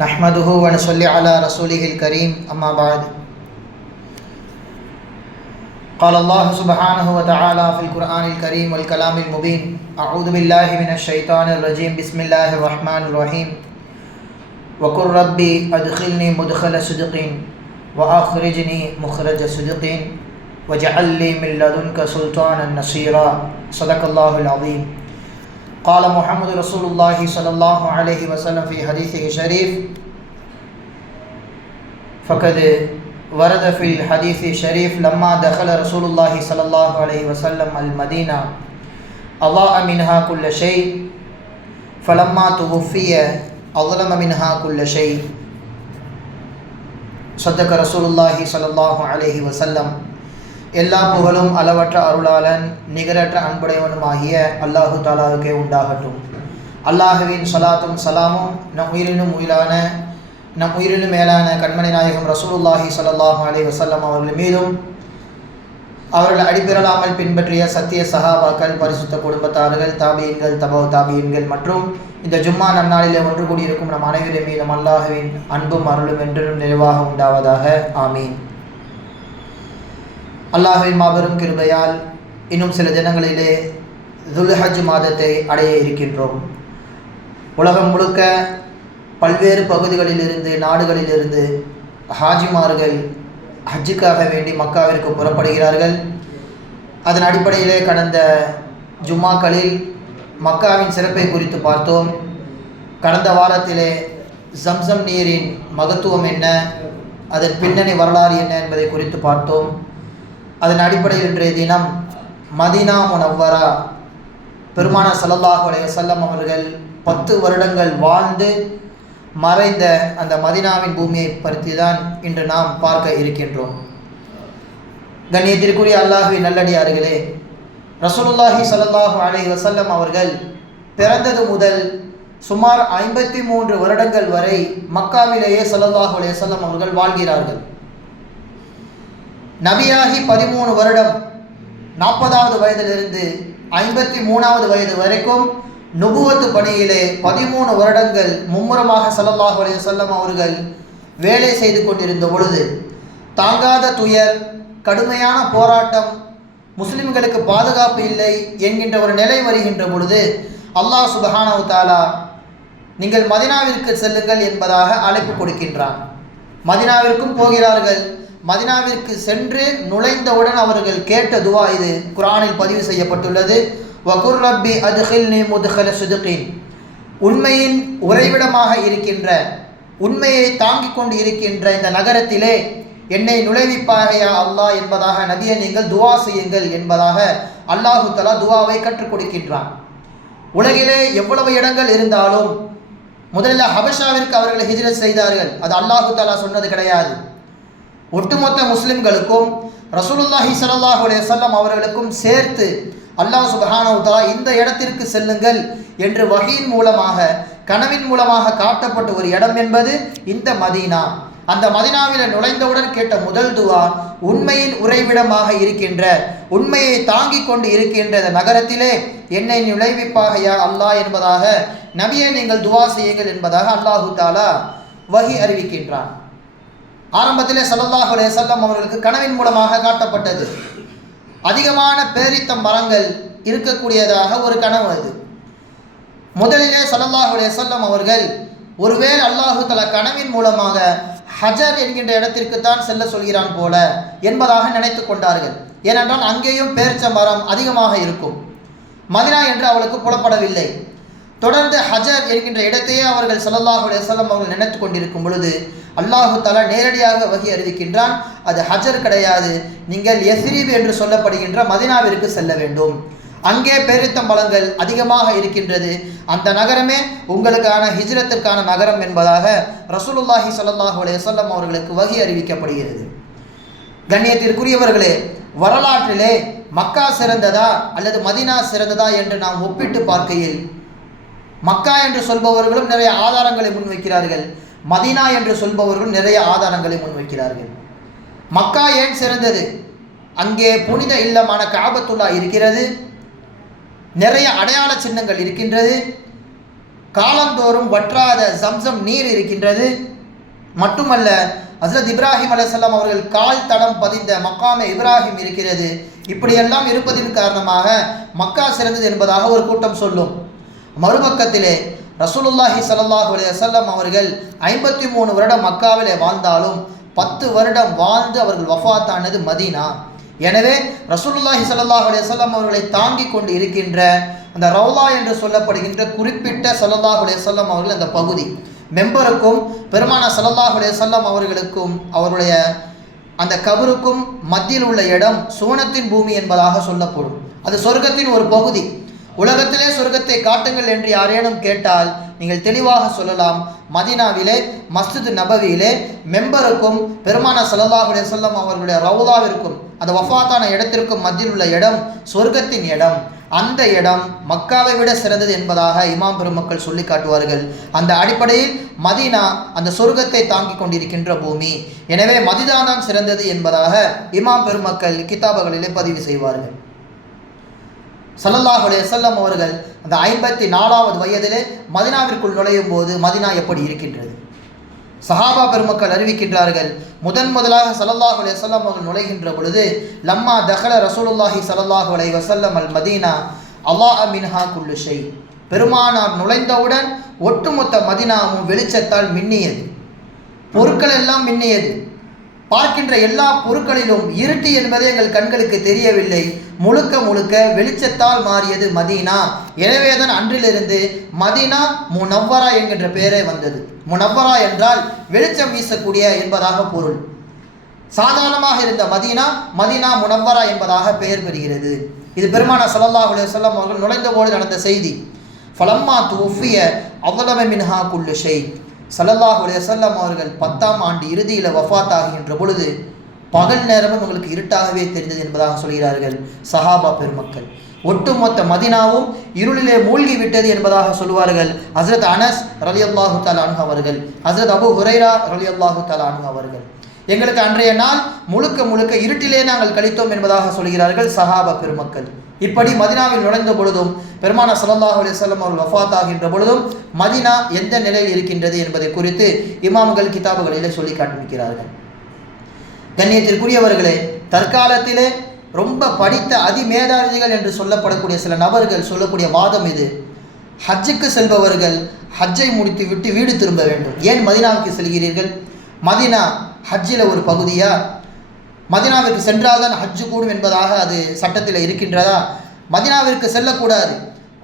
नहमदुहु व नसल्ली अला रसूलिहिल करीम अम्मा बाद क़ाल अल्लाहु सुब्हानहु व तआला फ़िल क़ुरआनिल करीम वल कलामिल मुबीन अऊज़ु बिल्लाहि मिनश शैतानिर रजीम बिस्मिल्लाहिर रहमानिर रहीम व क़ुर रब्बी अदख़िलनी मुदख़ल सिद्क़ीन व अख़रिजनी मुख़रज सिद्क़ीन वजअल ली मिन लदुनका सुल्तानन नसीरा सदक़ल्लाहुल अज़ीम। क़ाल मुहम्मद रसूलुल्लाहि सल्लल्लाहु अलैहि वसल्लम फ़ी हदीसिहि शरीफ़ फ़क़द वरद फ़िल हदीसि शरीफ़ लम्मा दख़ल रसूलुल्लाहि सल्लल्लाहु अलैहि वसल्लम अल मदीना अज़ाअ मिन्हा कुल्ल शै फ़लम्मा तुवुफ़्फ़िय अज़लम मिन्हा कुल्ल शै सदक़ रसूलुल्लाहि सल्लल्लाहु अलैहि वसल्लम। எல்லா புகழும் அளவற்ற அருளாளன் நிகரற்ற அன்புடையவனுமாகிய அல்லாஹு தாலாவுக்கே உண்டாகட்டும். அல்லாஹுவின் ஸலாத்தும் சலாமும் நம் உயிரினும் மேலான கண்மணி நாயகம் ரசூலுல்லாஹி ஸல்லல்லாஹு அலைஹி வஸல்லம் அவர்கள் மீதும் அவர்கள் அடிப்பிரலாமல் பின்பற்றிய சத்திய சஹாபாக்கள், பரிசுத்த குடும்பத்தார்கள், தாபியீன்கள், தபவு தாபியீன்கள் மற்றும் இந்த ஜும்மா நன்னாளிலே ஒன்று கூடியிருக்கும் நம் அனைவரின் மீதும் அல்லாஹுவின் அன்பும் அருளும் என்றும் நிறைவாக உண்டாவதாக. ஆமீன். அல்லாஹ்வின் மாபெரும் கிருபையால் இன்னும் சில தினங்களிலே துல்ஹஜ் மாதத்தை அடைய இருக்கின்றோம். உலகம் முழுக்க பல்வேறு பகுதிகளிலிருந்து நாடுகளிலிருந்து ஹாஜிமார்கள் ஹஜ்ஜுக்காக வேண்டி மக்காவிற்கு புறப்படுகிறார்கள். அதன் அடிப்படையிலே கடந்த ஜும்மாக்களில் மக்காவின் சிறப்பை குறித்து பார்த்தோம். கடந்த வாரத்திலே ஜம்சம் நீரின் மகத்துவம் என்ன, அதன் பின்னணி வரலாறு என்ன என்பதை குறித்து பார்த்தோம். அதன் அடிப்படையில் இன்றைய தினம் மதீனா முனவ்வரா பெருமானார் ஸல்லல்லாஹு அலைஹி வஸல்லம் அவர்கள் 10 வருடங்கள் வாழ்ந்து மறைந்த அந்த மதீனாவின் பூமியை பற்றி தான் இன்று நாம் பார்க்க இருக்கின்றோம். கண்ணியத்திற்குரிய அல்லாஹ்வின் நல்லடியார்களே, ரசூலுல்லாஹி ஸல்லல்லாஹு அலைஹி வஸல்லம் அவர்கள் பிறந்தது முதல் சுமார் 53 வருடங்கள் வரை மக்காவிலேயே ஸல்லல்லாஹு அலைஹி வஸல்லம் அவர்கள் வாழ்கிறார்கள். நபியாகி 13 வருடம் 40வது வயதிலிருந்து 53வது வயது வரைக்கும் நுபுவத்து பணியிலே 13 வருடங்கள் மும்முரமாக ஸல்லல்லாஹு அலைஹி வஸல்லம் அவர்கள் வேலை செய்து கொண்டிருந்த பொழுது தாங்காத துயர், கடுமையான போராட்டம், முஸ்லிம்களுக்கு பாதுகாப்பு இல்லை என்கின்ற ஒரு நிலை வருகின்ற பொழுது அல்லாஹ் சுப்ஹானஹு தஆலா நீங்கள் மதீனாவிற்கு செல்லுங்கள் என்பதாக அழைப்பு கொடுக்கின்றான். மதீனாவிற்கும் போகிறார்கள். மதீனாவிற்கு சென்று நுழைந்தவுடன் அவர்கள் கேட்ட துவா இது குர்ஆனில் பதிவு செய்யப்பட்டுள்ளது. வகுர் ரப்பி அத்கில்னி முத்கல சித்கீன், உண்மையின் உறைவிடமாக இருக்கின்ற, உண்மையை தாங்கிக் கொண்டு இருக்கின்ற இந்த நகரத்திலே என்னை நுழைவிப்பாயா அல்லாஹ் என்பதாக நபியை நீங்கள் துவா செய்யுங்கள் என்பதாக அல்லாஹு தஆலா துவாவை கற்றுக் கொடுக்கின்றான். உலகிலே எவ்வளவு இடங்கள் இருந்தாலும் முதலில் ஹபஷாவிற்கு அவர்கள் ஹிஜ்ரத் செய்தார்கள். அது அல்லாஹு தஆலா சொன்னது கிடையாது. ஒட்டுமொத்த முஸ்லிம்களுக்கும் ரசூலுல்லாஹி ஸல்லல்லாஹு அலைஹி வஸல்லம் அவர்களுக்கும் சேர்த்து அல்லாஹ் சுப்ஹானஹு வ தஆலா இந்த இடத்திற்கு செல்லுங்கள் என்று வஹீன் மூலமாக, கனவின் மூலமாக காட்டப்பட்ட ஒரு இடம் என்பது இந்த மதீனா. அந்த மதீனாவில் நுழைந்தவுடன் கேட்ட முதல் துவா, உண்மையின் உறைவிடமாக இருக்கின்ற, உண்மையை தாங்கிக் கொண்டு இருக்கின்ற இந்த நகரத்திலே என்னை நுழைவிப்பாக யா அல்லாஹ் என்பதாக நபியை நீங்கள் துவா செய்யுங்கள் என்பதாக அல்லாஹு தஆலா வஹி அறிவிக்கின்றான். ஆரம்பத்திலே ஸல்லல்லாஹு அலைஹி வஸல்லம் அவர்களுக்கு கனவின் மூலமாக காட்டப்பட்டது. அதிகமான பேரித்த மரங்கள் இருக்கக்கூடியதாக ஒரு கனவு. அது முதலிலே ஸல்லல்லாஹு அலைஹி வஸல்லம் அவர்கள் ஒருவேளை அல்லாஹு தஆலா கனவின் மூலமாக ஹஜர் என்கின்ற இடத்திற்கு தான் செல்ல சொல்கிறான் போல என்பதாக நினைத்து கொண்டார்கள். ஏனென்றால் அங்கேயும் பேரிச்ச மரம் அதிகமாக இருக்கும். மதீனா என்று அவளுக்கு புலப்படவில்லை. தொடர்ந்து ஹஜர் என்கின்ற இடத்தையே அவர்கள் ஸல்லல்லாஹு அலைஹி வஸல்லம் அவர்கள் நினைத்து கொண்டிருக்கும் பொழுது அல்லாஹு தஆலா நேரடியாக வஹி அறிவிக்கின்றான், அது ஹஜர் கிடையாது, நீங்கள் யஸ்ரிப் என்று சொல்லப்படுகின்ற மதீனாவிற்கு செல்ல வேண்டும். அங்கே பேரித்தம்பழங்கள் அதிகமாக இருக்கின்றது. அந்த நகரமே உங்களுக்கான ஹிஜ்ரத்திற்கான நகரம் என்பதாக ரசூலுல்லாஹி ஸல்லல்லாஹு அலைஹி வஸல்லம் அவர்களுக்கு வஹி அறிவிக்கப்படுகிறது. கண்ணியத்திற்குரியவர்களே, வரலாற்றிலே மக்கா சிறந்ததா அல்லது மதீனா சிறந்ததா என்று நாம் ஒப்பிட்டு பார்க்கையில் மக்கா என்று சொல்பவர்களும் நிறைய ஆதாரங்களை முன்வைக்கிறார்கள், மதீனா என்று சொல்பவர்களும் நிறைய ஆதாரங்களை முன்வைக்கிறார்கள். மக்கா ஏன் சிறந்தது? அங்கே புனித இல்லமான கஅபத்துல்லா இருக்கிறது, நிறைய அடையாள சின்னங்கள் இருக்கின்றது. காலந்தோறும் வற்றாத ஜம்சம் நீர் இருக்கின்றது. மட்டுமல்ல, ஹஸ்ரத் இப்ராஹிம் அலைஹிஸ்ஸலாம் அவர்கள் கால் தடம் பதிந்த மக்காமே இப்ராஹிம் இருக்கிறது. இப்படியெல்லாம் இருப்பதின் காரணமாக மக்கா சிறந்தது என்பதாக ஒரு கூட்டம் சொல்லும். மறுபக்கத்திலே ரசூலுல்லாஹி ஸல்லல்லாஹு அலைஹி வஸல்லம் அவர்கள் 53 வருடம் மக்காவிலே வாழ்ந்தாலும் 10 வருடம் வாழ்ந்து அவர்கள் வஃபாத்தானது மதீனா. எனவே ரசூலுல்லாஹி ஸல்லல்லாஹு அலைஹி வஸல்லம் அவர்களை தாங்கி கொண்டு இருக்கின்ற அந்த ரவுலா என்று சொல்லப்படுகின்ற குறிப்பிட்ட ஸல்லல்லாஹு அலைஹி வஸல்லம் அவர்கள் அந்த பகுதி மெம்பருக்கும் பெருமானார் ஸல்லல்லாஹு அலைஹி வஸல்லம் அவர்களுக்கும் அவருடைய அந்த கபருக்கும் மத்தியில் உள்ள இடம் சுவனத்தின் பூமி என்பதாக சொல்லப்படும். அது சொர்க்கத்தின் ஒரு பகுதி. உலகத்திலே சொர்க்கத்தை காட்டுங்கள் என்று யாரேனும் கேட்டால் நீங்கள் தெளிவாக சொல்லலாம், மதீனாவிலே மஸ்ஜித் நபவியிலே மெம்பருக்கும் பெருமானார் ஸல்லல்லாஹு அலைஹி வஸல்லம் அவர்களுடைய ரவுலாவிற்கும் அந்த வஃபாத்தான இடத்திற்கும் மத்தியில் உள்ள இடம் சொர்க்கத்தின் இடம். அந்த இடம் மக்காவை விட சிறந்தது என்பதாக இமாம் பெருமக்கள் சொல்லி காட்டுவார்கள். அந்த அடிப்படையில் மதீனா அந்த சொர்க்கத்தை தாங்கிக் கொண்டிருக்கின்ற பூமி. எனவே மதீனா தான் சிறந்தது என்பதாக இமாம் பெருமக்கள் கிதாபுகளிலே பதிவு செய்வார்கள். ஸல்லல்லாஹு அலைஹி வஸல்லம் அவர்கள் அந்த 54வது வயதிலே மதீனாவிற்குள் நுழையும் போது மதீனா எப்படி இருக்கின்றது? சஹாபா பெருமக்கள் அறிவிக்கின்றார்கள், முதலாக ஸல்லல்லாஹு அலைஹி வஸல்லம் அவர்கள் நுழைகின்ற பொழுது லம்மா தஹல ரசூலுல்லாஹி ஸல்லல்லாஹு அலைஹி வஸல்லம் அல் மதீனா அல்லாஹ் மின்ஹா குல்லு ஷை. பெருமானார் நுழைந்தவுடன் ஒட்டுமொத்த மதீனாவும் வெளிச்சத்தால் மின்னியது. பொருட்கள் எல்லாம் மின்னியது. பார்க்கின்ற எல்லா பொருட்களிலும் இருட்டு என்பது எங்கள் கண்களுக்கு தெரியவில்லை. முழுக்க முழுக்க வெளிச்சத்தால் மாறியது மதீனா. எனவேதான் அன்றிலிருந்து மதீனா முனவ்வரா என்கின்ற பெயரே வந்தது. முனவ்வரா என்றால் வெளிச்சம் வீசக்கூடிய என்பதாக பொருள். சாதாரணமாக இருந்த மதீனா மதீனா முனவ்வரா என்பதாக பெயர் பெறுகிறது. இது பெருமானார் ஸல்லல்லாஹு அலைஹி வஸல்லம் அவர்கள் நுழைந்தபோது நடந்த செய்தி. ஃபலம்மா துஃபிய அவ்வளவ மின்ஹா குல்லு ஷை. ஸல்லல்லாஹு அலைஹி வஸல்லம் அவர்கள் 10ஆம் ஆண்டு இறுதியில் வஃபாத் ஆகின்ற பொழுது பகல் நேரமும் உங்களுக்கு இருட்டாகவே தெரிந்தது என்பதாக சொல்கிறார்கள் சஹாபா பெருமக்கள். ஒட்டுமொத்த மதீனாவும் இருளிலே மூழ்கி விட்டது என்பதாக சொல்வார்கள் ஹஸ்ரத் அனஸ் ரலியல்லாஹு தஆலா அன்ஹு அவர்கள், ஹஸ்ரத் அபூ ஹுரைரா ரலியல்லாஹு தஆலா அன்ஹு அவர்கள். எங்களுக்கு அன்றைய நாள் முழுக்க முழுக்க இருட்டிலே நாங்கள் கழித்தோம் என்பதாக சொல்கிறார்கள் சஹாபா பெருமக்கள். இப்படி மதீனாவில் நுழைந்த பொழுதும் பெருமானார் ஸல்லல்லாஹு அலைஹி வஸல்லம் அவர்கள் வஃபாத் ஆகின்ற பொழுதும் மதீனா எந்த நிலையில் இருக்கின்றது என்பதை குறித்து இமாம்கள் கிதாபுகளிலே சொல்லி காண்பிக்கிறார்கள். கண்ணியத்திற்குரியவர்களே, தற்காலத்திலே ரொம்ப படித்த அதிமேதாவிகள் என்று சொல்லப்படக்கூடிய சில நபர்கள் சொல்லக்கூடிய வாதம் இது. ஹஜ்ஜுக்கு செல்பவர்கள் ஹஜ்ஜை முடித்து விட்டு வீடு திரும்ப வேண்டும். ஏன் மதீனாவுக்கு செல்கிறீர்கள்? மதீனா ஹஜ்ஜில் ஒரு பகுதியா? மதீனாவிற்கு சென்றால்தான் ஹஜ்ஜு கூடும் என்பதாக அது சட்டத்தில் இருக்கின்றதா? மதீனாவிற்கு செல்லக்கூடாது,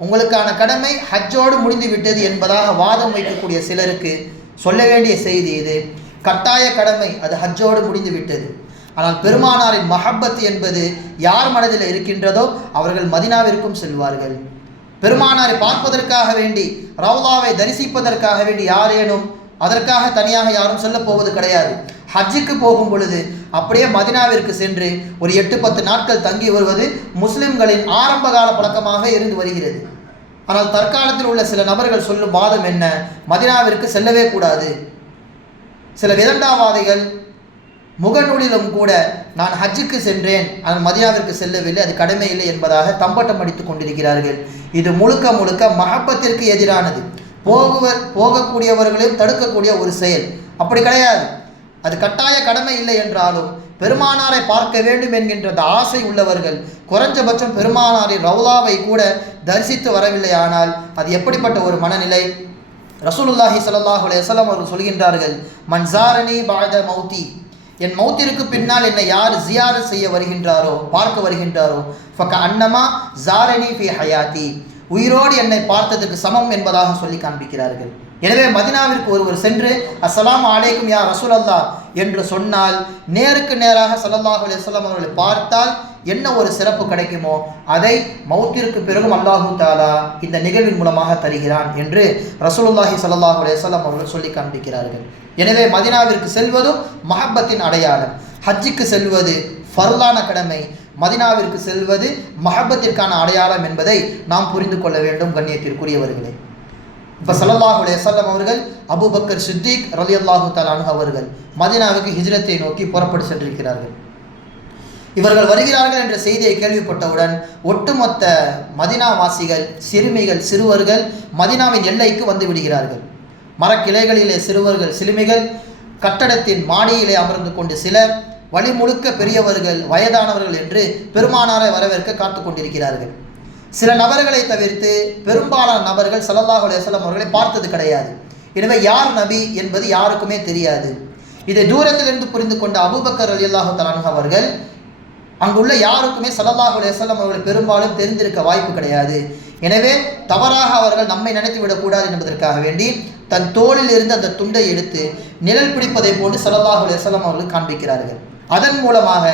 உங்களுக்கான கடமை ஹஜ்ஜோடு முடிந்து விட்டது என்பதாக வாதம் வைக்கக்கூடிய சிலருக்கு சொல்ல வேண்டிய செய்தி இது. கட்டாய கடமை, அது ஹஜ்ஜோடு முடிந்து விட்டது. ஆனால் பெருமானாரின் மஹப்பத் என்பது யார் மனதில் இருக்கின்றதோ அவர்கள் மதீனாவிற்கும் செல்வார்கள். பெருமானாரை பார்ப்பதற்காக வேண்டி, ரவுலாவை தரிசிப்பதற்காக வேண்டி யாரேனும் அதற்காக தனியாக யாரும் சொல்ல போவது கிடையாது. ஹஜ்ஜுக்கு போகும் பொழுது அப்படியே மதீனாவிற்கு சென்று ஒரு 8-10 நாட்கள் தங்கி வருவது முஸ்லிம்களின் ஆரம்பகால பழக்கமாக இருந்து வருகிறது. ஆனால் தற்காலத்தில் உள்ள சில நபர்கள் சொல்லும் வாதம் என்ன? மதீனாவிற்கு செல்லவே கூடாது. சில விதண்டாவாதிகள் முகநூலிலும் கூட நான் ஹஜ்ஜுக்கு சென்றேன், ஆனால் மதீனாவிற்கு செல்லவில்லை, அது கடமை இல்லை என்பதாக தம்பட்டம் அடித்துக் கொண்டிருக்கிறார்கள். இது முழுக்க முழுக்க மஹப்பத்திற்கு எதிரானது. போகக்கூடியவர்களையும் தடுக்கக்கூடிய ஒரு செயல். அப்படி கிடையாது. அது கட்டாய கடமை இல்லை என்றாலும் பெருமானாரை பார்க்க வேண்டும் என்கின்ற அந்த ஆசை உள்ளவர்கள் குறைஞ்சபட்சம் பெருமானாரின் ரவுலாவை கூட தரிசித்து வரவில்லை. ஆனால் அது எப்படிப்பட்ட ஒரு மனநிலை? ரசூலுல்லாஹி ஸல்லல்லாஹு அலைஹி வஸல்லம் அவர்கள் சொல்கின்றார்கள், மன் ஸாரனி பஅத மௌதி, என் மௌத்திற்கு பின்னால் என்னை யார் ஜியாரத் செய்ய வருகின்றாரோ, பார்க்க வருகின்றாரோ, ஃபக அன்னமா ஸாரனி ஃபி ஹயாதி, உயிரோடு என்னை பார்த்ததற்கு சமம் என்பதாக சொல்லி காண்பிக்கிறார்கள். எனவே மதீனாவிற்கு ஒருவர் சென்று அஸ்ஸலாமு அலைக்கும் யா ரசூலல்லாஹ் என்று சொன்னால் நேருக்கு நேராக ஸல்லல்லாஹு அலைஹி வஸல்லம் அவர்களை பார்த்தால் என்ன ஒரு சிறப்பு கிடைக்குமோ அதை மௌத்திற்கு பிறகும் அல்லாஹு தஆலா இந்த நிகழ்வின் மூலமாக தருகிறான் என்று ரசூலுல்லாஹி ஸல்லல்லாஹு அலைஹி வஸல்லம் அவர்கள் சொல்லி காண்பிக்கிறார்கள். எனவே மதீனாவிற்கு செல்வதும் மஹப்பத்தின் அடையாளம். ஹஜ்ஜுக்கு செல்வது ஃபர்லான கடமை, மதீனாவிற்கு செல்வது மஹப்பத்திற்கான அடையாளம் என்பதை நாம் புரிந்து கொள்ள வேண்டும். கண்ணியத்திற்குரியவர்களே, இப்போ ஸல்லல்லாஹு அலைஹி வஸல்லம் அவர்கள் அபூபக்கர் சித்திக் ரலியல்லாஹு தஆலா அன்ஹு அவர்கள் மதீனாவுக்கு ஹிஜ்ரத்தை நோக்கி புறப்பட்டு சென்றிருக்கிறார்கள். இவர்கள் வருகிறார்கள் என்ற செய்தியை கேள்விப்பட்டவுடன் ஒட்டுமொத்த மதினாவாசிகள், சிறுமிகள், சிறுவர்கள் மதினாவின் எல்லைக்கு வந்து விடுகிறார்கள். மரக்கிளைகளிலே சிறுவர்கள், சிறுமிகள், கட்டடத்தின் மாடியிலே அமர்ந்து கொண்டு சிலர், வழி முழுக்க பெரியவர்கள், வயதானவர்கள் என்று பெருமானாரை வரவேற்க காத்து கொண்டிருக்கிறார்கள். சில நபர்களை தவிர்த்து பெரும்பாலான நபர்கள் ஸல்லல்லாஹு அலைஹி வஸல்லம் அவர்களை பார்த்தது கிடையாது. எனவே யார் நபி என்பது யாருக்குமே தெரியாது. இதை தூரத்திலிருந்து புரிந்து கொண்ட அபூபக்கர் ரலியல்லாஹு தஆலா அன்ஹு அவர்கள் அங்குள்ள யாருக்குமே ஸல்லல்லாஹு அலைஹி வஸல்லம் அவர்கள் பெரும்பாலும் தெரிந்திருக்க வாய்ப்பு கிடையாது. எனவே தவறாக அவர்கள் நம்மை நினைத்து விடக்கூடாது என்பதற்காக வேண்டி தன் தோளில் இருந்து அந்த துண்டை எடுத்து நிழல் பிடிப்பதை போன்று ஸல்லல்லாஹு அலைஹி வஸல்லம் அவர்கள் காண்பிக்கிறார்கள். அதன் மூலமாக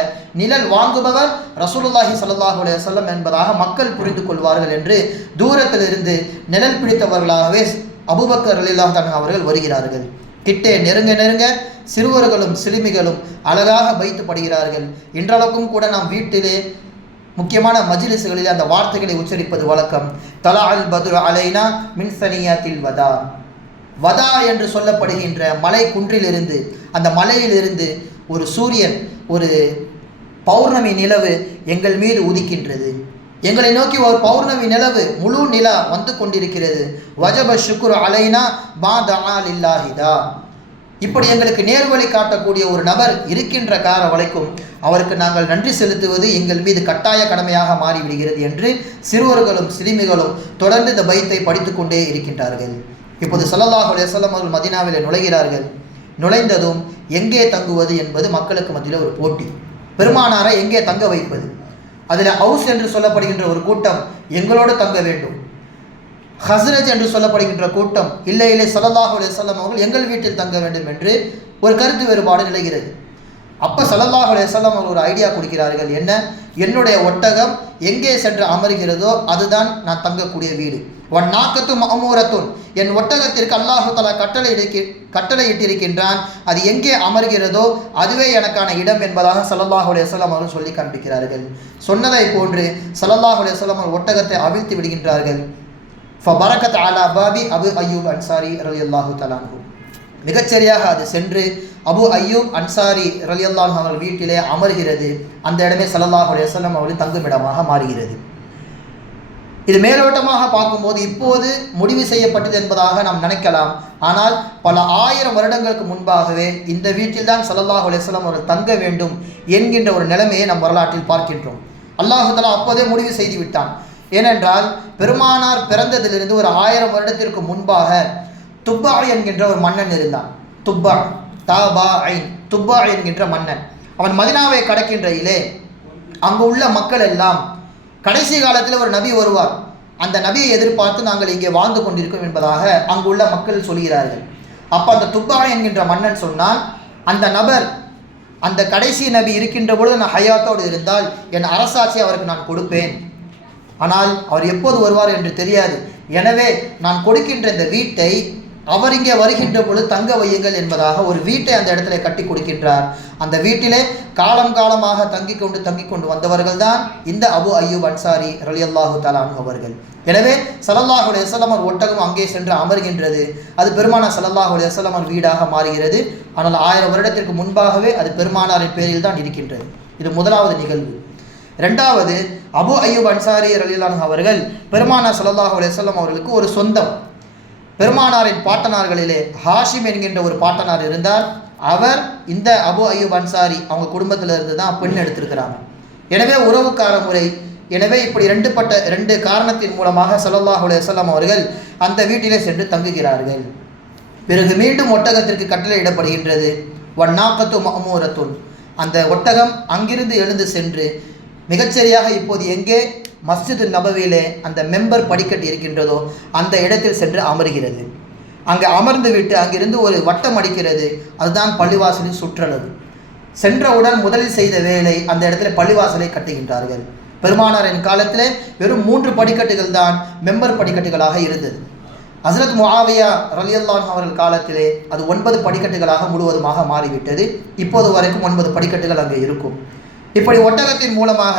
நிழல் வாங்குபவர் ரசூலுல்லாஹி ஸல்லல்லாஹு அலைஹி வஸல்லம் என்பதாக மக்கள் புரிந்து கொள்வார்கள் என்று தூரத்திலிருந்து நிழல் பிடித்தவர்களாகவே அபூபக்கர் ரலியல்லாஹு தஆலா அவர்கள் வருகிறார்கள். கிட்டே நெருங்க நெருங்க சிறுவர்களும் சிறுமிகளும் அழகாக வைத்துப்படுகிறார்கள். இன்றளவுக்கும் கூட நாம் வீட்டிலே முக்கியமான மஜ்லிஸ்களிலே அந்த வார்த்தைகளை உச்சரிப்பது வழக்கம். தலா அல் பத்ரு அலைனா மின் சனியாத்தில் வதா. வதா என்று சொல்லப்படுகின்ற மலை குன்றிலிருந்து, அந்த மலையிலிருந்து ஒரு சூரியன், ஒரு பௌர்ணமி நிலவு எங்கள் மீது உதிக்கின்றது. எங்களை நோக்கி ஒரு பௌர்ணமி நிலவு, முழு நிலா வந்து கொண்டிருக்கிறது. வஜப ஷுக்ரு அலைனா மா தஆ லில்லாஹிதா. இப்படி எங்களுக்கு நேர்வழி காட்டக்கூடிய ஒரு நபர் இருக்கின்ற கால வரைக்கும் அவருக்கு நாங்கள் நன்றி செலுத்துவது எங்கள் மீது கட்டாய கடமையாக மாறிவிடுகிறது என்று சிறுவர்களும் சிறுமிகளும் தொடர்ந்து இந்த பைத்தை படித்து கொண்டே இருக்கின்றார்கள். இப்போது ஸல்லல்லாஹு அலைஹி வஸல்லம் அவர்கள் மதீனாவிலே நுழைகிறார்கள். நுழைந்ததும் எங்கே தங்குவது என்பது மக்களுக்கு மத்தியில் ஒரு போட்டி. பெருமானாரை எங்கே தங்க வைப்பது? அதில் ஹவுஸ் என்று சொல்லப்படுகின்ற ஒரு கூட்டம் எங்களோடு தங்க வேண்டும். ஹஸ்ரஜ் என்று சொல்லப்படுகின்ற கூட்டம் இல்லை இல்லை ஸல்லல்லாஹு அலைஹி வஸல்லம் அவர்கள் எங்கள் வீட்டில் தங்க வேண்டும் என்று ஒரு கருத்து வேறுபாடு நிலைகிறது. அப்போ ஸல்லல்லாஹு அலைஹி வஸல்லம் அவர்கள் ஒரு ஐடியா கொடுக்கிறார்கள். என்ன? என்னுடைய ஒட்டகம் எங்கே சென்று அமர்கிறதோ அதுதான் நான் தங்கக்கூடிய வீடு. ஒன் நாக்கத்து மஅமூரத்துன், என் ஒட்டகத்திற்கு அல்லாஹு தஆலா கட்டளை இட்டிருக்கின்றான். அது எங்கே அமர்கிறதோ அதுவே எனக்கான இடம் என்பதாக ஸல்லல்லாஹு அலைஹி வஸல்லம் அவர்கள் சொல்லி காண்பிக்கிறார்கள். சொன்னதை போன்று ஸல்லல்லாஹு அலைஹி வஸல்லம் அவர்கள் ஒட்டகத்தை அவிழ்த்து விடுகின்றார்கள். ஃபபரக்கத் அலா பாபி அபு அய்யூப் அன்சாரி ரலியல்லாஹு தஆலா அன்ஹு. மிகச்சரியாக அது சென்று அபு அய்யூப் அன்சாரி ரலியல்லாஹு அன்ஹு அவர்கள் வீட்டிலே அமர்கிறது. அந்த இடமே ஸல்லல்லாஹு அலைஹி வஸல்லம் அவர்களின் தங்குமிடமாக மாறுகிறது. இது மேலோட்டமாக பார்க்கும்போது இப்போது முடிவு செய்யப்பட்டது என்பதாக நாம் நினைக்கலாம். ஆனால் பல ஆயிரம் வருடங்களுக்கு முன்பாகவே இந்த வீட்டில்தான் ஸல்லல்லாஹு அலைஹி வஸல்லம் அவர்கள் தங்க வேண்டும் என்கின்ற ஒரு நிலைமையை நம் வரலாற்றில் பார்க்கின்றோம். அல்லாஹு தஆலா அப்போதே முடிவு செய்து விட்டான். ஏனென்றால் பெருமானார் பிறந்ததிலிருந்து ஒரு 1000 வருடத்திற்கு முன்பாக துப்பா என்கின்ற ஒரு மன்னன் இருந்தான். துப்பா, தாபா ஐன், துப்பா என்கின்ற மன்னன். அவன் மதினாவை கடக்கின்றையிலே அங்கு உள்ள மக்கள் எல்லாம் கடைசி காலத்தில் ஒரு நபி வருவார், அந்த நபியை எதிர்பார்த்து நாங்கள் இங்கே வாழ்ந்து கொண்டிருக்கோம் என்பதாக அங்கு உள்ள மக்கள் சொல்கிறார்கள். அப்போ அந்த துப்பா என்கின்ற மன்னன் சொன்னால், அந்த நபர், அந்த கடைசி நபி இருக்கின்ற பொழுது நான் ஹயாத்தோடு இருந்தால் என் அரசாட்சி அவருக்கு நான் கொடுப்பேன். ஆனால் அவர் எப்போது வருவார் என்று தெரியாது. எனவே நான் கொடுக்கின்ற இந்த வீட்டை அவர் இங்கே வருகின்ற பொழுது தங்க வையுங்கள் என்பதாக ஒரு வீட்டை அந்த இடத்துல கட்டி கொடுக்கின்றார். அந்த வீட்டிலே காலம் காலமாக தங்கி கொண்டு வந்தவர்கள் தான் இந்த அபு அய்யூப் அன்சாரி ரலியல்லாஹு தஆலா அன்ஹு அவர்கள். எனவே ஸல்லல்லாஹு அலைஹி வஸல்லம் அவர் ஒட்டகம் அங்கே சென்று அமர்கின்றது. அது பெருமானார் ஸல்லல்லாஹு அலைஹி வஸல்லம் அவர் வீடாக மாறுகிறது. ஆனால் 1000 வருடத்திற்கு முன்பாகவே அது பெருமானாரின் பேரில் தான் இருக்கின்றது. இது முதலாவது நிகழ்வு. ரெண்டாவது, அபு அய்யூப் அன்சாரி ரலியல்லாஹு அன்ஹு அவர்கள் பெருமானார் ஸல்லல்லாஹு அலைஹி வஸல்லம் அவர்களுக்கு ஒரு சொந்தம். பெருமானாரின் பாட்டனார்களிலே ஹாஷிம் என்கின்ற ஒரு பாட்டனார் இருந்தார். அவர் இந்த அபு அய்யூப் அன்சாரி அவங்க குடும்பத்திலிருந்து தான் பெண் எடுத்திருக்கிறாங்க. எனவே உறவுக்கார முறை. எனவே இப்படி ரெண்டு காரணத்தின் மூலமாக ஸல்லல்லாஹு அலைஹி வஸல்லம் அவர்கள் அந்த வீட்டிலே சென்று தங்குகிறார்கள். பிறகு மீண்டும் ஒட்டகத்திற்கு கட்டளையிடப்படுகின்றது. வன்னாக்கத்து மஅமூரத்துன், அந்த ஒட்டகம் அங்கிருந்து எழுந்து சென்று மிகச்சரியாக இப்போது எங்கே மஸ்ஜிது நபவியிலே அந்த மெம்பர் படிக்கட்டு இருக்கின்றதோ அந்த இடத்தில் சென்று அமர்கிறது. அங்கே அமர்ந்து விட்டு அங்கிருந்து ஒரு வட்டம் அடிக்கிறது. அதுதான் பள்ளிவாசலின் சுற்றளவு. சென்றவுடன் முதலில் செய்த வேலை அந்த இடத்துல பள்ளிவாசலை கட்டுகின்றார்கள். பெருமானாரின் காலத்திலே வெறும் 3 படிக்கட்டுகள் தான் மெம்பர் படிக்கட்டுகளாக இருந்தது. ஹஸ்ரத் முஆவியா ரலியல்லாஹு அன்ஹு அவர்கள் காலத்திலே அது 9 படிக்கட்டுகளாக முழுவதுமாக மாறிவிட்டது. இப்போது வரைக்கும் 9 படிக்கட்டுகள் அங்கே இருக்கும். இப்படி ஒட்டகத்தின் மூலமாக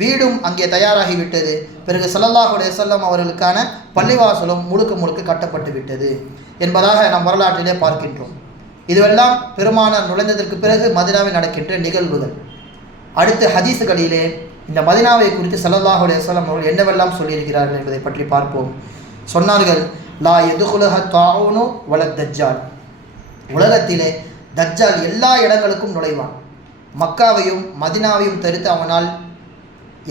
வீடும் அங்கே தயாராகிவிட்டது. பிறகு ஸல்லல்லாஹு அலைஹி வஸல்லம் அவர்களுக்கான பள்ளிவாசலும் முழுக்க கட்டப்பட்டு விட்டது என்பதாக நாம் வரலாற்றிலே பார்க்கின்றோம். இதுவெல்லாம் பெருமானார் நுழைந்ததற்கு பிறகு மதீனாவில் நடக்கின்ற நிகழ்வுகள். அடுத்து ஹதீஸுகளிலே இந்த மதினாவை குறித்து ஸல்லல்லாஹு அலைஹி வஸல்லம் அவர்கள் என்னவெல்லாம் சொல்லியிருக்கிறார்கள் என்பதை பற்றி பார்ப்போம். சொன்னார்கள், லா யதுகுலுஹ தாஊனு வலத் தஜ்ஜால். உலகத்திலே தஜ்ஜால் எல்லா இடங்களுக்கும் நுழைவான். மக்காவையும் மதினாவையும் தடுத்து அவனால்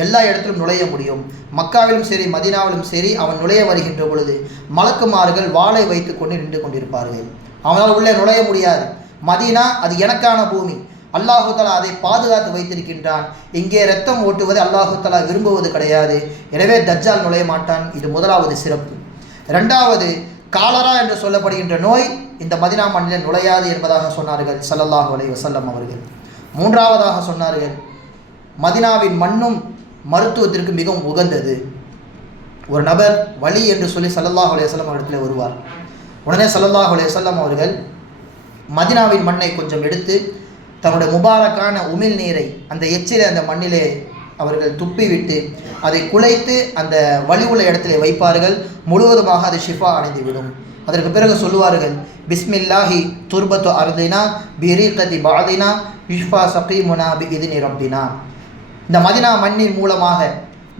எல்லா இடத்திலும் நுழைய முடியும். மக்காவிலும் சரி மதினாவிலும் சரி அவன் நுழைய வருகின்ற பொழுது மலக்குமார்கள் வாளை வைத்து கொண்டு நின்று கொண்டிருப்பார்கள். அவனால் உள்ளே நுழைய முடியாது. மதீனா அது எனக்கான பூமி, அல்லாஹு தஆலா அதை பாதுகாத்து வைத்திருக்கின்றான். இங்கே ரத்தம் ஓட்டுவதை அல்லாஹு தஆலா விரும்புவது கிடையாது. எனவே தஜ்ஜால் நுழைய மாட்டான். இது முதலாவது சிறப்பு. இரண்டாவது, காலரா என்று சொல்லப்படுகின்ற நோய் இந்த மதினா மண்ணில் நுழையாது என்பதாக சொன்னார்கள் ஸல்லல்லாஹு அலைஹி வஸல்லம் அவர்கள். மூன்றாவதாக சொன்னார்கள், மதினாவின் மண்ணும் மருத்துவத்திற்கு மிகவும் உகந்தது. ஒரு நபர் வலி என்று சொல்லி ஸல்லல்லாஹு அலைஹி வஸல்லம் அவரிடத்தில் வருவார். உடனே ஸல்லல்லாஹு அலைஹி வஸல்லம் அவர்கள் மதினாவின் மண்ணை கொஞ்சம் எடுத்து தன்னுடைய முபாரக்கான உமிழ் நீரை அந்த எச்சிலை அந்த மண்ணிலே அவர்கள் துப்பிவிட்டு அதை குலைத்து அந்த வலி உள்ள இடத்திலே வைப்பார்கள். முழுவதுமாக அது ஷிஃபா அடைந்துவிடும். அதற்கு பிறகு சொல்லுவார்கள், பிஸ்மில்லாஹி துர்பத்து அர்தினா பிரீகதி பாதினா யுஷ்ஃபா சகீமுனா பி இத்னி ரப்பினா. இந்த மதினா மண்ணின் மூலமாக,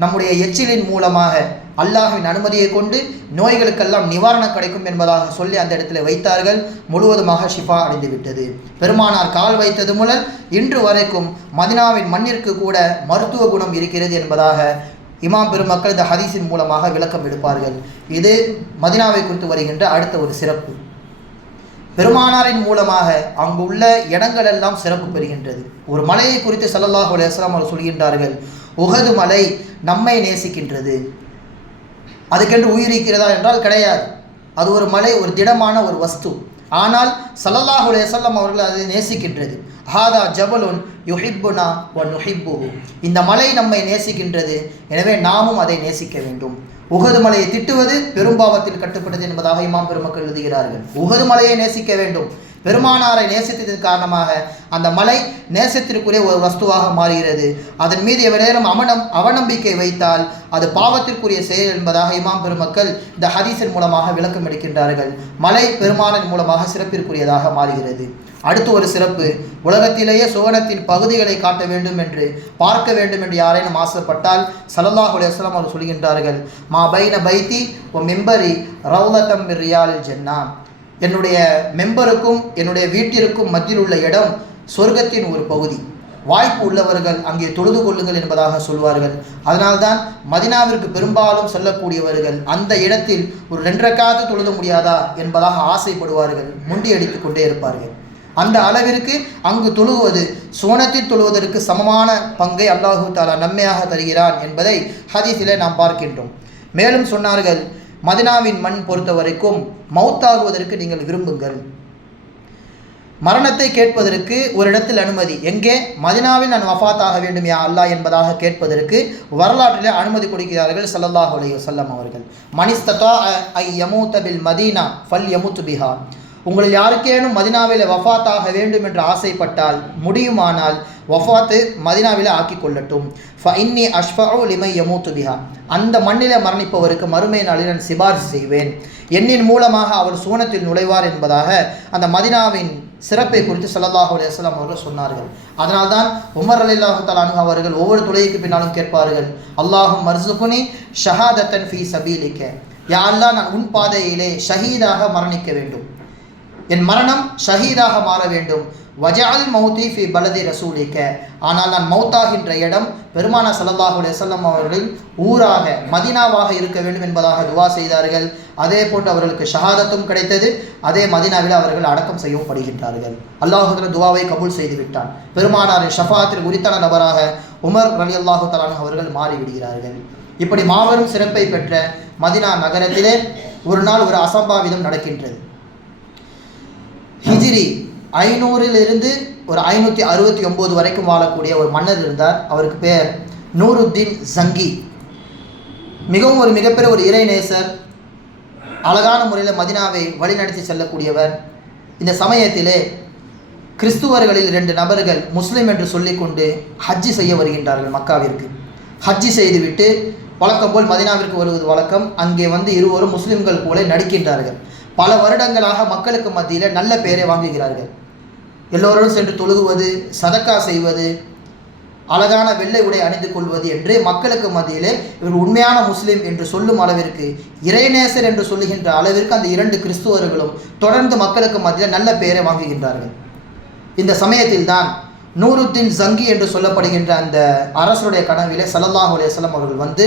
நம்முடைய எச்சிலின் மூலமாக அல்லாஹ்வின் அனுமதியை கொண்டு நோய்களுக்கெல்லாம் நிவாரணம் கிடைக்கும் என்பதாக சொல்லி அந்த இடத்துல வைத்தார்கள். முழுவதுமாக ஷிஃபா அடைந்து விட்டது. பெருமானார் கால் வைத்தது முதல் இன்று வரைக்கும் மதினாவின் மண்ணிற்கு கூட மருத்துவ குணம் இருக்கிறது என்பதாக இமாம் பெருமக்கள் இந்த ஹதீஸின் மூலமாக விளக்கம் எடுப்பார்கள். இது மதினாவை குறித்து வருகின்ற அடுத்த ஒரு சிறப்பு. பெருமானாரின் மூலமாக அங்கு உள்ள இடங்கள் எல்லாம் சிறப்பு பெறுகின்றது. ஒரு மலையை குறித்து ஸல்லல்லாஹு அலைஹி வஸல்லம் அவர்கள் சொல்கின்றார்கள், உஹது மலை நம்மை நேசிக்கின்றது. அதுக்கென்று உயிர் இருக்கிறதா என்றால் கிடையாது. அது ஒரு மலை, ஒரு திடமான ஒரு வஸ்து. ஆனால் ஸல்லல்லாஹு அலைஹி வஸல்லம் அவர்கள் அதை நேசிக்கின்றது. ஹாதா ஜபலுன் யுஹிப்புனா வ நுஹிப்புஹு. இந்த மலை நம்மை நேசிக்கின்றது, எனவே நாமும் அதை நேசிக்க வேண்டும். உஹது மலையை திட்டுவது பெரும்பாவத்தில் கட்டுப்பட்டது என்பதாக இமாம் பெருமக்கள் எழுதுகிறார்கள். உஹது மலையை நேசிக்க வேண்டும். பெருமானாரை நேசித்ததன் காரணமாக அந்த மலை நேசத்திற்குரிய ஒரு வஸ்துவாக மாறுகிறது. அதன் மீது எவரேனும் அவநம்பிக்கை வைத்தால் அது பாவத்திற்குரிய செயல் என்பதாக இமாம் பெருமக்கள் இந்த ஹதீஸின் மூலமாக விளக்கம் எடுக்கின்றார்கள். மலை பெருமானின் மூலமாக சிறப்பிற்குரியதாக மாறுகிறது. அடுத்து ஒரு சிறப்பு, உலகத்திலேயே சுவனத்தின் பகுதிகளை காட்ட வேண்டும் என்று பார்க்க வேண்டும் என்று யாரேனும் ஆசைப்பட்டால் ஸல்லல்லாஹு அலைஹி வஸல்லம் அவர் சொல்கின்றார்கள், மா பைன பைத்தி ஒ மிம்பரி ரௌலத்தம் மிர் ரியாலில் ஜன்னா. என்னுடைய மெம்பருக்கும் என்னுடைய வீட்டிற்கும் மத்தியில் உள்ள இடம் சொர்க்கத்தின் ஒரு பகுதி. வாய்ப்பு உள்ளவர்கள் அங்கே தொழுது கொள்ளுங்கள் என்பதாக சொல்வார்கள். அதனால்தான் மதினாவிற்கு பெரும்பாலும் செல்லக்கூடியவர்கள் அந்த இடத்தில் ஒரு 2 ரக்காத்து தொழுத முடியாதா என்பதாக ஆசைப்படுவார்கள், முண்டி அடித்து கொண்டே இருப்பார்கள். அந்த அளவிற்கு அங்கு தொழுவது சுவனத்தில் தொழுவதற்கு சமமான பங்கை அல்லாஹு தஆலா நன்மையாக தருகிறான் என்பதை ஹதீஸிலே நாம் பார்க்கின்றோம். மேலும் சொன்னார்கள், மதினாவின் மண் பொறுத்த வரைக்கும் மௌத்தாகுவதற்கு நீங்கள் விரும்புங்கள். மரணத்தை கேட்பதற்கு ஒரு இடத்தில் அனுமதி. எங்கே? மதினாவில் நான் வஃபாத் ஆக வேண்டும் யா அல்லாஹ் என்பதாக கேட்பதற்கு வரலாற்றிலே அனுமதி கொடுக்கிறார்கள் ஸல்லல்லாஹு அலைஹி வஸல்லம் அவர்கள். மனிஸ்ததா ஐ யமூத பில் மதீனா ஃபல் யமுத் பிஹா. உங்களில் யாருக்கேனும் மதினாவில் வஃபாத் ஆக வேண்டும் என்று ஆசைப்பட்டால், முடியுமானால் வஃபாத்து மதினாவில் ஆக்கி கொள்ளட்டும். ஃபஇன்னி அஷ்ஃபஉ லிமை யமூத்து பிஹா. அந்த மண்ணிலே மரணிப்பவருக்கு மறுமை நாளில் நான் சிபாரிசு செய்வேன். என்னின் மூலமாக அவர் சூனத்தில் நுழைவார் என்பதாக அந்த மதினாவின் சிறப்பை குறித்து ஸல்லல்லாஹு அலைஹி வஸல்லம் அவர்கள் சொன்னார்கள். அதனால்தான் உமர் ரலியல்லாஹு தஆலா அன்ஹு அவர்கள் ஒவ்வொரு தொழுகைக்கு பின்னாலும் கேட்பார்கள், அல்லாஹும் மர்ஸுகுனி ஷஹாதத்தன் ஃபீ சபீலிக. யா அல்லாஹ், நான் உன் பாதையிலே ஷஹீதாக மரணிக்க வேண்டும், என் மரணம் ஷஹீதாக மாற வேண்டும். வஜஅல் மௌதி ஃபி பலதி ரசூலிக. ஆனால் நான் மௌத்தாகின்ற இடம் பெருமானா ஸல்லல்லாஹு அலைஹி வஸல்லம் அவர்களின் ஊராக மதீனாவாக இருக்க வேண்டும் என்பதாக துவா செய்தார்கள். அதே போன்று அவர்களுக்கு ஷஹாதத்தும் கிடைத்தது. அதே மதீனாவில் அவர்கள் அடக்கம் செய்யப்படுகின்றார்கள். அல்லாஹ் தஆலா துவாவை கபூல் செய்து விட்டான். பெருமானாரின் ஷஃபாத்தில் உரித்தான நபராக உமர் ரலியல்லாஹு தஆலா அவர்கள் மாறிவிடுகிறார்கள். இப்படி மாபெரும் சிறப்பை பெற்ற மதீனா நகரத்திலே ஒரு நாள் ஒரு அசம்பாவிதம் நடக்கின்றது. ஹிஜ்ரி 500 ஒரு 569 வரைக்கும் வாழக்கூடிய ஒரு மன்னர் இருந்தார். அவருக்கு பேர் நூருத்தீன் ஜங்கி. மிகவும் ஒரு மிகப்பெரிய ஒரு இறைநேசர், அழகான முறையில் மதினாவை வழிநடத்தி செல்லக்கூடியவர். இந்த சமயத்திலே கிறிஸ்துவர்களில் 2 நபர்கள் முஸ்லீம் என்று சொல்லிக்கொண்டு ஹஜ்ஜி செய்ய வருகின்றார்கள் மக்காவிற்கு. ஹஜ்ஜி செய்துவிட்டு வழக்கம் போல் மதினாவிற்கு வருவது வழக்கம். அங்கே வந்து இருவரும் முஸ்லிம்கள் போல நடிக்கின்றார்கள். பல வருடங்களாக மக்களுக்கு மத்தியில் நல்ல பெயரை வாங்குகிறார்கள். எல்லோரும் சென்று தொழுகுவது, சதக்கா செய்வது, அழகான வெள்ளை உடை அணிந்து கொள்வது என்று மக்களுக்கு மத்தியிலே இவர் உண்மையான முஸ்லீம் என்று சொல்லும் அளவிற்கு, இறைநேசர் என்று சொல்லுகின்ற அளவிற்கு அந்த 2 கிறிஸ்துவர்களும் தொடர்ந்து மக்களுக்கு மத்தியில் நல்ல பெயரை வாங்குகின்றார்கள். இந்த சமயத்தில் தான் நூருத்தீன் ஜங்கி என்று சொல்லப்படுகின்ற அந்த அரசருடைய கனவிலே ஸல்லல்லாஹு அலைஹி வஸல்லம் அவர்கள் வந்து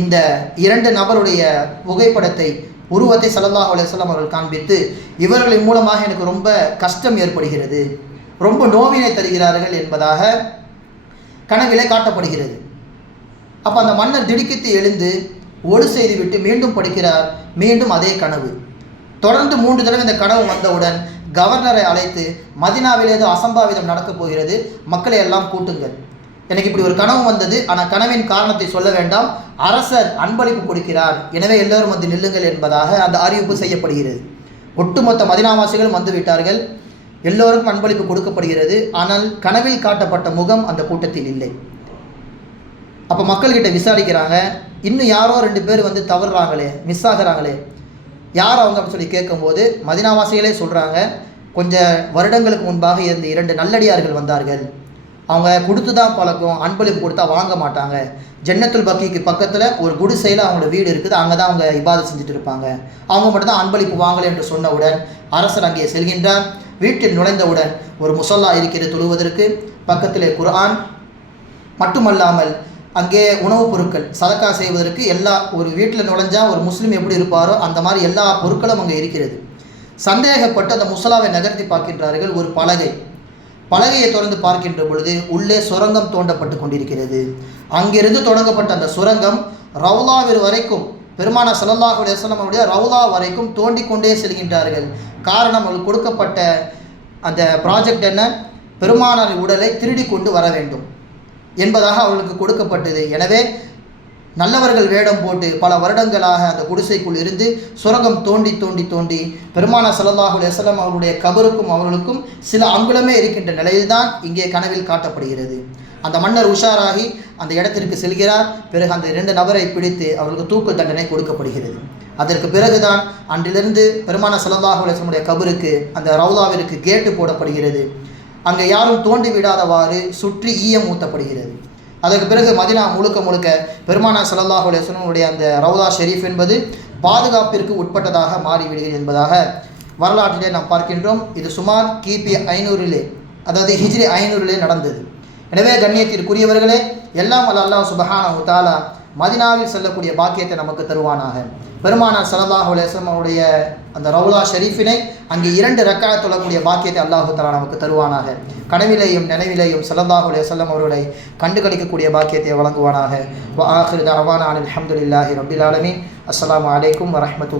இந்த 2 நபருடைய புகைப்படத்தை, உருவத்தை ஸல்லல்லாஹு அலைஹி வஸல்லம் அவர்கள் காண்பித்து, இவர்களின் மூலமாக எனக்கு ரொம்ப கஷ்டம் ஏற்படுகிறது, ரொம்ப நோவினை தருகிறார்கள் என்பதாக கனவிலே காட்டப்படுகிறது. அப்போ அந்த மன்னர் திடுக்கிட்டு எழுந்து ஒடு செய்து விட்டு மீண்டும் படிக்கிறார். மீண்டும் அதே கனவு. தொடர்ந்து 3 தடவை இந்த கனவு வந்தவுடன் கவர்னரை அழைத்து, மதினாவில் ஏதோ அசம்பாவிதம் நடக்கப் போகிறது, மக்களை எல்லாம் கூட்டுங்கள், எனக்கு இப்படி ஒரு கனவு வந்தது, ஆனால் கனவின் காரணத்தை சொல்ல வேண்டாம், அரசர் அன்பளிப்பு கொடுக்கிறார், எனவே எல்லோரும் வந்து நில்லுங்கள் என்பதாக அந்த அறிவிப்பு செய்யப்படுகிறது. ஒட்டுமொத்த மதினாவாசிகளும் வந்து விட்டார்கள். எல்லோருக்கும் அன்பளிப்பு கொடுக்கப்படுகிறது. ஆனால் கனவில் காட்டப்பட்ட முகம் அந்த கூட்டத்தில் இல்லை. அப்போ மக்கள்கிட்ட விசாரிக்கிறாங்க, இன்னும் யாரோ 2 பேர் வந்து தவறுறாங்களே, மிஸ் ஆகிறாங்களே, யார் அவங்க அப்படின்னு சொல்லி கேட்கும்போது மதினாவாசிகளே சொல்கிறாங்க, கொஞ்சம் வருடங்களுக்கு முன்பாக இருந்த 2 நல்லடியார்கள் வந்தார்கள், அவங்க கொடுத்து தான் பழக்கம், அன்பளிப்பு கொடுத்தா வாங்க மாட்டாங்க, ஜன்னத்துல் பக்கிக்கு பக்கத்தில் ஒரு குடிசையில் அவங்களோட வீடு இருக்குது, அங்கே தான் அவங்க இபாதத் செஞ்சுட்டு இருப்பாங்க, அவங்க மட்டும் தான் அன்பளிப்பு வாங்கலை என்று சொன்னவுடன் அரசர் அங்கே செல்கின்றார். வீட்டில் நுழைந்தவுடன் ஒரு முசல்லா இருக்கிறது தொழுவதற்கு, பக்கத்திலே குர்ஆன், மட்டுமல்லாமல் அங்கே உணவுப் பொருட்கள் சதக்கா செய்வதற்கு எல்லா, ஒரு வீட்டில் நுழைஞ்சா ஒரு முஸ்லீம் எப்படி இருப்பாரோ அந்த மாதிரி எல்லா பொருட்களும் அங்கே இருக்கிறது. சந்தேகப்பட்டு அந்த முசல்லாவை நகர்த்தி பார்க்கின்றார்கள். ஒரு பலகையை திறந்து பார்க்கின்ற பொழுது உள்ளே சுரங்கம் தோண்டப்பட்டு கொண்டிருக்கிறது. அங்கிருந்து தொடங்கப்பட்ட அந்த சுரங்கம் ரவுலாவின் வரைக்கும், பெருமானார் ஸல்லல்லாஹு அலைஹி வஸல்லம் அவருடைய ரவுலா வரைக்கும் தோண்டிக்கொண்டே செல்கின்றார்கள். காரணம், அவர்கள் கொடுக்கப்பட்ட அந்த ப்ராஜெக்ட் என்ன, பெருமானாரின் உடலை திருடி கொண்டு வர வேண்டும் என்பதாக அவர்களுக்கு கொடுக்கப்பட்டது. எனவே நல்லவர்கள் வேடம் போட்டு பல வருடங்களாக அந்த குடிசைக்குள் இருந்து சுரங்கம் தோண்டி தோண்டி தோண்டி பெருமானார் ஸல்லல்லாஹு அலைஹி வஸல்லம் அவருடைய கபருக்கும் அவர்களுக்கும் சில அங்குலமே இருக்கின்ற நிலையில்தான் இங்கே கனவில் காட்டப்படுகிறது. அந்த மன்னர் உஷாராகி அந்த இடத்திற்கு செல்கிறார். பிறகு அந்த 2 நபரை பிடித்து அவர்களுக்கு தூக்கு தண்டனை கொடுக்கப்படுகிறது. அதற்கு பிறகுதான் அன்றிலிருந்து பெருமானார் ஸல்லல்லாஹு அலைஹி வஸல்லம் கபருக்கு, அந்த ரவுலாவிற்கு கேட்டு போடப்படுகிறது. அங்கே யாரும் தோண்டி விடாதவாறு சுற்றி ஈயம் ஊற்றப்படுகிறது. அதற்கு பிறகு மதினா முழுக்க பெருமானார் ஸல்லல்லாஹு அலைஹி வஸல்லம் அந்த ரவுலா ஷெரீஃப் என்பது பாதுகாப்பிற்கு உட்பட்டதாக மாறிவிடுகிறது என்பதாக வரலாற்றிலே நாம் பார்க்கின்றோம். இது சுமார் கிபி 500, அதாவது ஹிஜ்ரி 500 நடந்தது. எனவே கண்ணியத்திற்குரியவர்களே, எல்லாம் அல்லாஹ் சுப்ஹானஹு வ தஆலா மதினாவில் செல்லக்கூடிய பாக்கியத்தை நமக்கு தருவானாக. பெருமானார் ஸல்லல்லாஹு அலைஹி வஸல்லம் அவருடைய அந்த ரவுலா ஷெரீஃபினை அங்கே 2 ரக்காத் தொழக்கூடிய பாக்கியத்தை அல்லாஹு தஆலா நமக்கு தருவானாக. கனவிலேயும் நினைவிலேயும் ஸல்லல்லாஹு அலைஹி வஸல்லம் அவர்களை கண்டுகளிக்கக்கூடிய பாக்கியத்தை வழங்குவானாக. வ ஆகிரு தஅவானா அனில் ஹம்துலில்லாஹி ரப்பில் ஆலமீன். அஸ்ஸலாமு அலைக்கும் வரஹ்மத்துல்லாஹி.